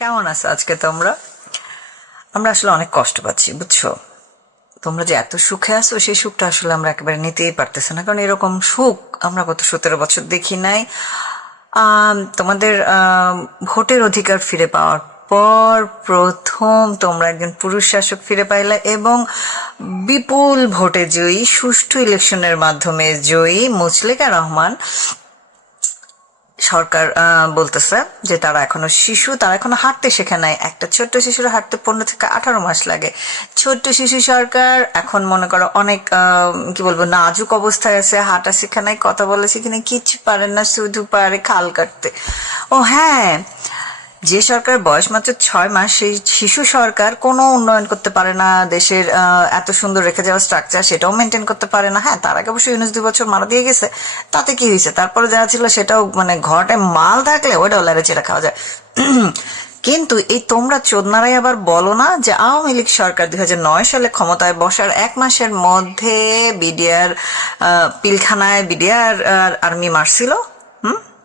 কেমন আছো আজকে তোমরা? আমরা আসলে অনেক কষ্ট পাচ্ছি, বুঝছো? তোমরা যে এত সুখে আছো, সেই সুখটা আসলে আমরা একেবারে নিতেই পারতেছি না, কারণ এরকম সুখ আমরা গত 17 বছর দেখি নাই। তোমাদের ভোটের অধিকার ফিরে পাওয়ার পর প্রথম তোমরা একজন পুরুষ শাসক ফিরে পাইলা, এবং বিপুল ভোটে জয়ী, সুষ্ঠু ইলেকশনের মাধ্যমে জয়ী মুছলেকা রহমান সরকার বলতেছে যে তারা এখনো শিশু, তারা এখনো হাঁটতে শেখে নাই। একটা ছোট্ট শিশুর হাঁটতে 15 থেকে 18 মাস লাগে। ছোট্ট শিশু সরকার এখন মনে করো অনেক কি বলবো, নাজুক অবস্থায় আছে, হাঁটা শেখা নাই, কথা বলা শিখে নাই, কিচ্ছু পারে না, শুধু পারে খাল কাটতে। ও হ্যাঁ, যে সরকার বয়স মাত্র 6 মাস, সেই শিশু সরকার কোনো উন্নয়ন করতে পারে না, দেশের এত সুন্দর রেখে যাওয়া স্ট্রাকচার সেটাও মেনটেন করতে পারে না। হ্যাঁ, তার আগে অবশ্যই 19-2 বছর মারা দিয়ে গেছে, তাতে কি হয়েছে? তারপরে যা ছিল সেটাও মানে ঘরটায় মাল থাকলে ওটাও লেড়ে চেড়ে খাওয়া যায়। কিন্তু এই তোমরা চোদনারাই আবার বলো না যে আওয়ামী লীগ সরকার 2009 সালে ক্ষমতায় বসার 1 মাসের মধ্যে বিডিআর পিলখানায় বিডিআর আর্মি মারছিল।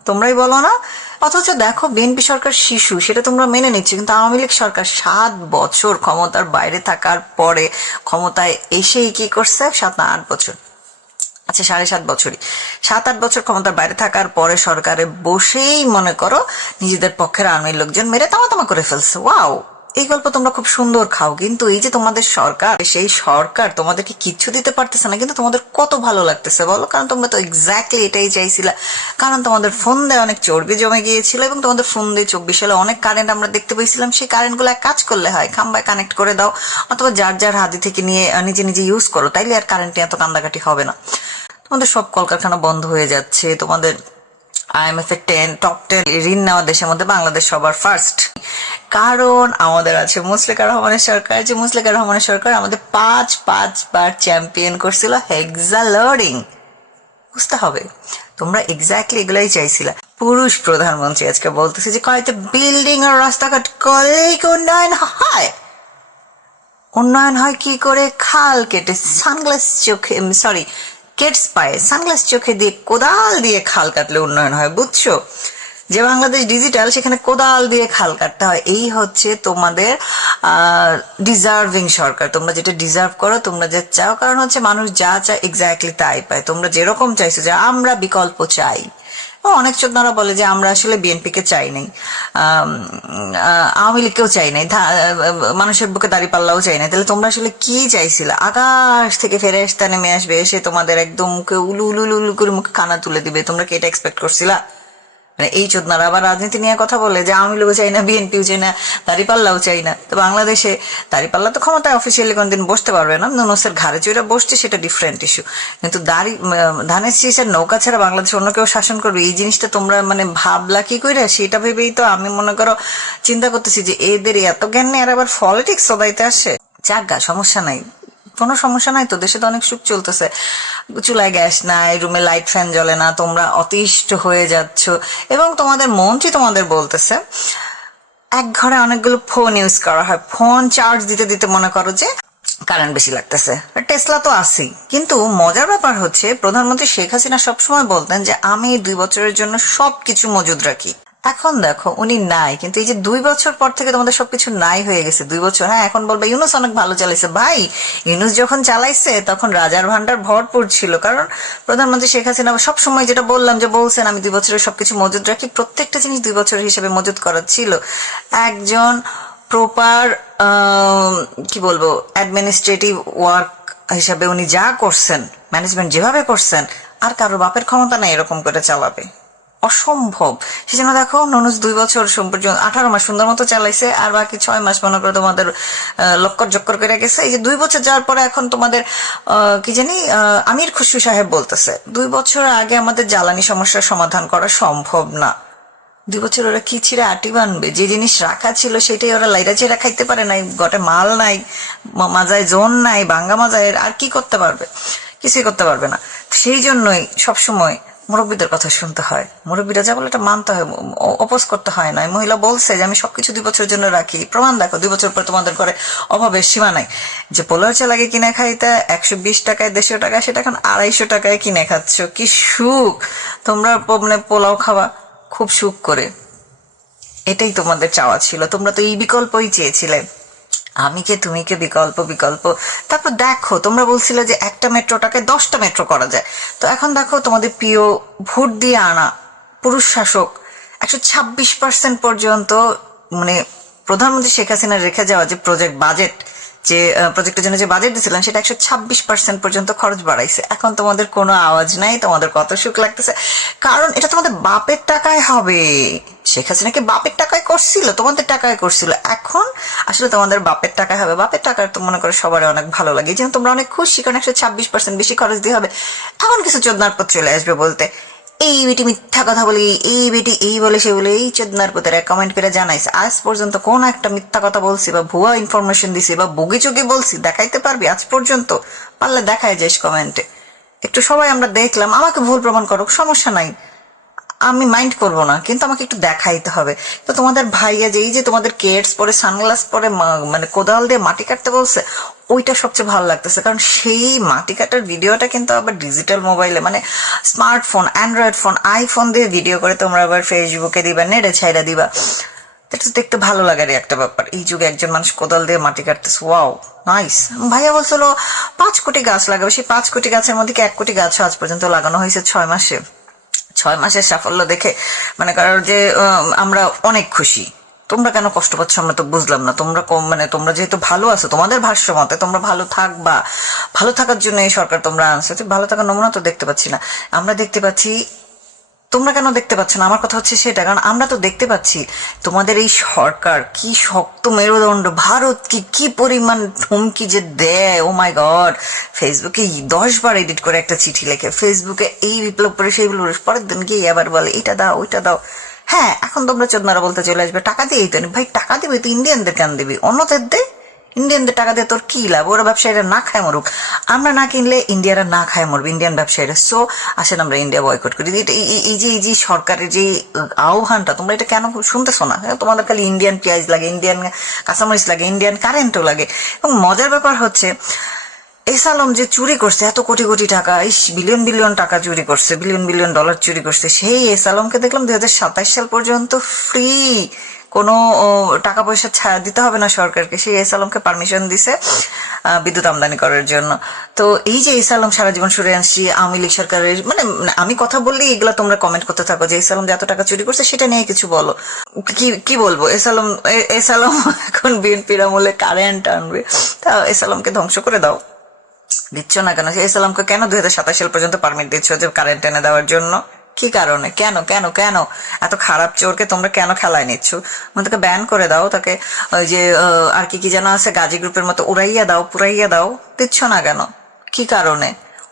তোমরাই বলো না? অথচ দেখো, বিএনপি সরকার শিশু সেটা তোমরা মেনে নিচ্ছ, কিন্তু আওয়ামী লীগ সরকার 7 বছর ক্ষমতার বাইরে থাকার পরে ক্ষমতায় এসেই কি করছে? 7 না 8 বছর, আচ্ছা 7.5 বছরই, 7-8 বছর ক্ষমতার বাইরে থাকার পরে সরকারে বসেই মনে করো নিজেদের পক্ষের আর্মির লোকজন মেরে তামা করে ফেলছে। ওয়াও, এই গল্প তোমরা খুব সুন্দর খাও, কিন্তু এই যে তোমাদের সরকার, সেই সরকার তোমাদেরকে কিচ্ছু দিতে পারতেছে না, কিন্তু তোমাদের কত ভালো লাগতেছে বলো? কারণ তোমরা তো এক্স্যাক্টলি এটাই চাইছিলা। কারণ তোমাদের ফোন দিয়ে অনেক চর্বি জমে গিয়েছিল, এবং তোমাদের ফোন দিয়ে 24 সালে অনেক কারেন্ট আমরা দেখতে পেয়েছিলাম। সেই কারেন্টগুলো কাজ করলে হয়, খাম্বায় কানেক্ট করে দাও, অথবা যার যার হাতি থেকে নিয়ে নিজে নিজে ইউজ করো, তাইলে আর কারেন্ট নিয়ে এত কান্দাকাটি হবে না। তোমাদের সব কলকারখানা বন্ধ হয়ে যাচ্ছে, তোমাদের IMF এর টপ 10 ঋণ নেওয়া দেশের মধ্যে বাংলাদেশ সবার ফার্স্ট। কারণ আমাদের আছে মুছলেকা রহমানের সরকার, যে মুছলেকা রহমানের সরকার আমাদের 5 বার চ্যাম্পিয়ন করছিল হেক্সা লোডিং। বুঝতে হবে, তোমরা এক্স্যাক্টলি এগুলাই চাইছিলা। পুরুষ প্রধানমন্ত্রী আজকে বলতেছে যে কয়েকটা বিল্ডিং আর রাস্তাঘাট করলেই কি উন্নয়ন হয়? উন্নয়ন হয় কি করে? খাল কেটে সানগ্লাস চোখে, সরি, কেটস পায়ে সানগ্লাস চোখে দিয়ে কোদাল দিয়ে খাল কাটলে উন্নয়ন হয়, বুঝছো? যে বাংলাদেশ ডিজিটাল, সেখানে কোদাল দিয়ে খাল কাটতে হয়। এই হচ্ছে তোমাদের ডিজার্ভিং সরকার। তোমরা যেটা ডিজার্ভ করো, তোমরা যা চাও, কারণ হচ্ছে মানুষ যা চায় এক্স্যাক্টলি তাই পায়। তোমরা যেরকম চাইছো যে আমরা বিকল্প চাই, অনেক চোদনারা বলে যে আমরা আসলে বিএনপি কে চাই নাই, আওয়ামী লীগকেও চাই নাই, মানুষের বুকে দাড়ি পাল্লাও চাই নাই। তাহলে তোমরা আসলে কি চাইছিলে? আকাশ থেকে ফেরেশতা নেমে আসবে, এসে তোমাদের একদম মুখে উলু উলু উলু করে মুখে কানা তুলে দিবে? তোমরা কি এটা এক্সপেক্ট করছিলা? মানে এই চোদনারা আবার রাজনীতি নিয়ে কথা বলে যে আওয়ামী লীগও চাই না, বিএনপিও চাই না, দাঁড়িপাল্লাও চাই না। তো বাংলাদেশে দাঁড়িপাল্লা তো ক্ষমতায় অফিসিয়ালি কোনদিন বসতে পারবে না, নুনুসের ঘাড়ে চড়ে বসছে, সেটা ডিফারেন্ট ইস্যু। কিন্তু ধানের শীষের নৌকা ছাড়া বাংলাদেশে অন্য কেউ শাসন করবে, এই জিনিসটা তোমরা মানে ভাবলা কি করে? সেটা ভেবেই তো আমি মনে করো চিন্তা করতেছি যে এদের এত জ্ঞান নেই, আর আবার পলিটিক্স সদাইতে আসে। যাক, সমস্যা নাই, কোনো সমস্যা নাই তো, দেশে তো অনেক সুখ চলতেছে। চুলায় গ্যাস নাই, রুমে লাইট ফ্যান জ্বলে না, তোমরা অতিষ্ঠ হয়ে যাচ্ছ, এবং তোমাদের মন্ত্রী তোমাদের বলতেছে এক ঘরে অনেকগুলো ফোন ইউজ করা হয়, ফোন চার্জ দিতে দিতে মনে করো যে কারেন্ট বেশি লাগতেছে। টেসলা তো আছেই, কিন্তু মজার ব্যাপার হচ্ছে প্রধানমন্ত্রী শেখ হাসিনা সবসময় বলতেন যে আমি 2 বছরের জন্য সবকিছু মজুদ রাখি। এখন দেখো উনি নাই, কিন্তু এই যে 2 বছর পর থেকে তোমাদের সবকিছু নাই হয়ে গেছে। 2 বছর, হ্যাঁ, এখন বলবে ইউনুস অনেক ভালো চালাইছে। ভাই, ইউনুস যখন চালাইছে তখন রাজার ভান্ডার ভরপুর ছিল, কারণ প্রধানমন্ত্রী শেখ হাসিনা সবসময় যেটা বললাম যে বলছেন আমি 2 বছরের সবকিছু মজুদ রাখি, প্রত্যেকটা জিনিস 2 বছরের হিসেবে মজুদ করা ছিল। একজন প্রপার কি বলবো অ্যাডমিনিস্ট্রেটিভ ওয়ার্ক হিসাবে উনি যা করছেন, ম্যানেজমেন্ট যেভাবে করছেন, আর কারো বাপের ক্ষমতা নেই এরকম করে চালাবে, অসম্ভব। সেজন্য দেখো নুনুস 2 বছর পর্যন্ত 18 মাস সুন্দর মতো চালাইছে, আর বাকি 6 মাস মনে করো তোমাদের লক্কর জক্কর করে গেছে। এই যে 2 বছর যাওয়ার পরে এখন তোমাদের কি জানি আমির খুশরু সাহেব বলতেছে 2 বছর আগে আমাদের জ্বালানি সমস্যার সমাধান করা সম্ভব না। 2 বছর ওরা কি ছিঁড়ে আটি বানবে? যে জিনিস রাখা ছিল সেটাই ওরা লাইরা চেরা খাইতে পারে নাই, গটে মাল নাই, মাজায় জোন নাই, ভাঙ্গা মাজায় আর কি করতে পারবে? কিছুই করতে পারবে না। সেই জন্যই সবসময় মুরব্বীদের কথা শুনতে হয়, মুরব্বীরা যা বলে এটা মানতে হয়, অপোজ করতে হয় না। মহিলা বলছে যে আমি সবকিছু 2 বছরের জন্য রাখি, প্রমাণ দেখো, 2 বছর পর তোমাদের ঘরে অভাবের সীমা নাই। যে পোলার চাল আগে কিনে খাইতে 120 টাকায় 150 টাকায়, সেটা এখন 250 টাকায় কিনে খাচ্ছ। কি সুখ! তোমরা মানে পোলাও খাওয়া খুব সুখ করে। এটাই তোমাদের চাওয়া ছিল, তোমরা তো এই বিকল্পই চেয়েছিলে, আমি কে তুমি কে বিকল্প বিকল্প। তারপর দেখো তোমরা বলছিলে যে একটা মেট্রোটাকে 10টা মেট্রো করা যায়, তো এখন দেখো তোমাদের প্রিয় ভোট দিয়ে আনা পুরুষ শাসক 126% পর্যন্ত, মানে প্রধানমন্ত্রী শেখ হাসিনা রেখে যাওয়া যে বাজেট, যে প্রজেক্টের জন্য যে বাজেট দিয়েছিলেন সেটা 126% পর্যন্ত খরচ বাড়াইছে। এখন তোমাদের কোনো আওয়াজ নাই, তোমাদের কত সুখ লাগতেছে, কারণ এটা তোমাদের বাপের টাকায় হবে। শেখ হাসিনাকে বাপের টাকায় করছিল, তোমাদের টাকায় করছিল, এখন আসলে তোমাদের বাপের টাকায় হবে। বাপের টাকায় তো মনে করো সবার অনেক ভালো লাগে, যেন তোমরা অনেক খুশি, কারণ 126% বেশি খরচ দিয়ে হবে। এখন কিছু চোদনার পর চলে আসবে বলতে, এই বেটি মিথ্যা কথা বলি, এই বেটি এই বলে সে বলে, এই চোদনার পুতেরা কমেন্ট করে জানাইছে আজ পর্যন্ত কোন একটা মিথ্যা কথা বলছি বা ভুয়া ইনফরমেশন দিছি বা বগি চুগি বলছি? দেখাইতে পারবি আজ পর্যন্ত? পারলে দেখায় যাস কমেন্টে, একটু সবাই আমরা দেখলাম, আমাকে ভুল প্রমাণ করো, সমস্যা নাই, আমি মাইন্ড করবো না, কিন্তু আমাকে একটু দেখাইতে হবে। তো তোমাদের ভাইয়া যে এই যে তোমাদের কেটস পরে সানগ্লাস পরে মানে কোদাল দিয়ে মাটি কাটতে বলছে, ওইটা সবচেয়ে ভালো লাগতেছে, কারণ সেই মাটি কাটার ভিডিওটা কিন্তু আবার ডিজিটাল মোবাইলে, মানে স্মার্টফোন, অ্যান্ড্রয়েড ফোন, আইফোন দিয়ে ভিডিও করে তোমরা আবার ফেসবুকে দিবা, নেটে ছাইরা দিবা, এটা তো দেখতে ভালো লাগার একটা ব্যাপার। এই যুগে একজন মানুষ কোদাল দিয়ে মাটি কাটতেছে, ওয়াও নাইস। ভাইয়া বলছিল 5 কোটি গাছ লাগাবে, সেই 5 কোটি গাছের মধ্যে কি 1 কোটি গাছও আজ পর্যন্ত লাগানো হয়েছে 6 মাসে? 6 মাসের সাফল্য দেখে মানে কারোর যে আমরা অনেক খুশি। তোমরা কেন কষ্ট পাচ্ছ আমরা তো বুঝলাম না। তোমরা মানে তোমরা যেহেতু ভালো আছো, তোমাদের ভাষ্য মতে তোমরা ভালো থাকবা, ভালো থাকার জন্য এই সরকার তোমরা আনছো, ভালো থাকার নমুনা তো দেখতে পাচ্ছি না। আমরা দেখতে পাচ্ছি, তোমরা কেন দেখতে পাচ্ছ না? আমার কথা হচ্ছে সেটা, কারণ আমরা তো দেখতে পাচ্ছি তোমাদের এই সরকার কি শক্ত মেরুদণ্ড, ভারত কি কি পরিমাণ হুমকি যে দেয়। ও মাই গড, ফেসবুকে 10 বার এডিট করে একটা চিঠি লেখে, ফেসবুকে এই বিপ্লব করে সেই বিপ্লব, পরের দিন গিয়ে আবার বলে এটা দাও ওইটা দাও। হ্যাঁ, এখন তোমরা চোদনারা বলতে চলে আসবে টাকা দিয়েই তো। ভাই টাকা দিবি তো ইন্ডিয়ানদের কেন দিবি? অন্যদের দে, ইন্ডিয়ানদের টাকা দিয়ে তোর কি লাভ? ওরা ব্যবসায়ীরা না খায় মরুক, আমরা না কিনলে ইন্ডিয়ারা না খায় মরবে, ইন্ডিয়ান ব্যবসায়ীরা। সো আসেন আমরা ইন্ডিয়া বয়কট করি। এই যে সরকারের যে আহ্বানটা, তোমরা এটা কেন শুনতেছো না? তোমাদের খালি ইন্ডিয়ান পেঁয়াজ লাগে, ইন্ডিয়ান কাঁচামরিচ লাগে, ইন্ডিয়ান কারেন্টও লাগে। এবং মজার ব্যাপার হচ্ছে এস আলম যে চুরি করছে এত কোটি কোটি টাকা, বিলিয়ন বিলিয়ন টাকা চুরি করছে, বিলিয়ন বিলিয়ন ডলার চুরি করছে, সেই এস আলমকে দেখলাম 2027 সাল পর্যন্ত ফ্রি, কোনো টাকা পয়সা ছাড় দিতে হবে না সরকারকে। সেই এস আলমকে পারমিশন দিছে বিদ্যুৎ আমদানি করার জন্য। তো এই যে এস আলম সারা জীবন সরে আসছি আওয়ামী লীগ সরকারের, মানে আমি কথা বললেই এগুলা তোমরা কমেন্ট করতে থাকো যে এস আলম যে এত টাকা চুরি করছে সেটা নিয়ে কিছু বলো। কি বলবো? এস আলম এখন বিএনপির আমলে কারেন্ট আনবে, তা এস আলমকে ধ্বংস করে দাও। দিচ্ছ না কেন? এস আলমকে কেন 2027 সাল পর্যন্ত পারমিট দিচ্ছ যে কারেন্ট এনে দেওয়ার জন্য? কি কারণে? কেন কেন কেন এত খারাপ চোরকে তোমরা কেন খেলায় নিচ্ছ? তাকে ব্যান করে দাও, তাকে ওই যে আর কি কি যেন আছে গাজী গ্রুপের মতো উড়াইয়া দাও, পুরাইয়া দাও। দিচ্ছ না কেন? কি কারণে?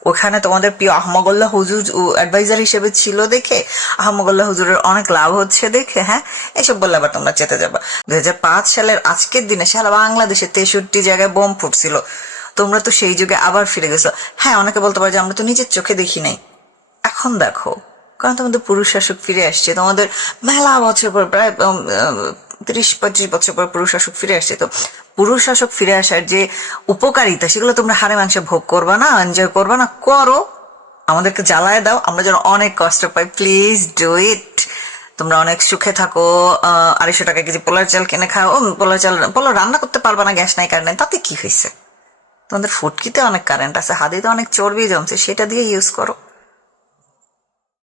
ওখানে তোমাদের প্রিয় আহমদুল্লাহ হুজুর অ্যাডভাইজার হিসেবে ছিল দেখে, আহমদুল্লাহ হুজুরের অনেক লাভ হচ্ছে দেখে, হ্যাঁ এসব বললে আবার তোমরা চেতে যাবা। 2005 সালের আজকের দিনে সারা বাংলাদেশে 63 জায়গায় বোম ফুটছিল, তোমরা তো সেই যুগে আবার ফিরে গেছো। হ্যাঁ, অনেকে বলতে পারে যে আমরা তো নিজের চোখে দেখি নাই। এখন দেখো, কারণ তোমাদের পুরুষ শাসক ফিরে আসছে, তোমাদের মেলা বছর পর, প্রায় 30-35 বছর পর পুরুষ শাসক ফিরে আসছে। তো পুরুষ শাসক ফিরে আসার যে উপকারিতা, সেগুলো তোমরা হাড়ে মাংসে ভোগ করবা না, এনজয় করবা না? করো, আমাদেরকে জ্বালায় দাও, আমরা যেন অনেক কষ্ট পাই। Please do it. তোমরা অনেক সুখে থাকো, 250 টাকা কেজি পোলার চাল কিনে খাও। পোলার রান্না করতে পারবা না, গ্যাস নাই, কারেন্ট নাই, তাতে কি হয়েছে? তোমাদের ফুটকিতে অনেক কারেন্ট আছে, হাদিতে অনেক চর্বি জমছে, সেটা দিয়ে ইউজ করো।